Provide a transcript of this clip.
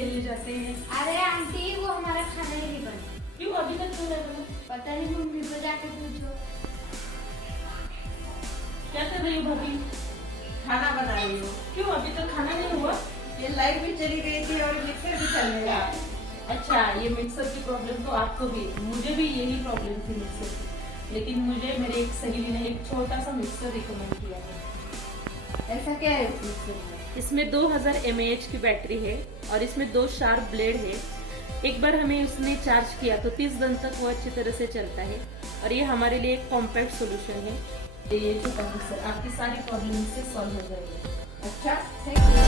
खेलने जाते हैं। अरे आंटी वो हमारा खाना ही नहीं बना। क्यों अभी तक क्यों नहीं बना? पता नहीं, मम्मी को जाके पूछो। क्या कर रही हो भाभी? खाना बना रही हो? क्यों अभी तक खाना नहीं हुआ? ये लाइट भी चली गई थी और मिक्सर भी चल गया। अच्छा, ये मिक्सर की प्रॉब्लम तो आपको भी है, मुझे भी यही प्रॉब्लम थी मिक्सर की, लेकिन मुझे मेरे एक सहेली ने एक छोटा सा मिक्सर रिकमेंड किया है। ऐसा क्या है इस मिक्सर में? इसमें 2000 mAh की बैटरी है और इसमें 2 शार्प ब्लेड है। एक बार हमें उसने चार्ज किया तो 30 दिन तक वो अच्छी तरह से चलता है और ये हमारे लिए एक कॉम्पैक्ट सोल्यूशन है। ये छोटा मिक्सर आपकी सारी प्रॉब्लम से सॉल्व हो जाएगी। अच्छा, थैंक यू।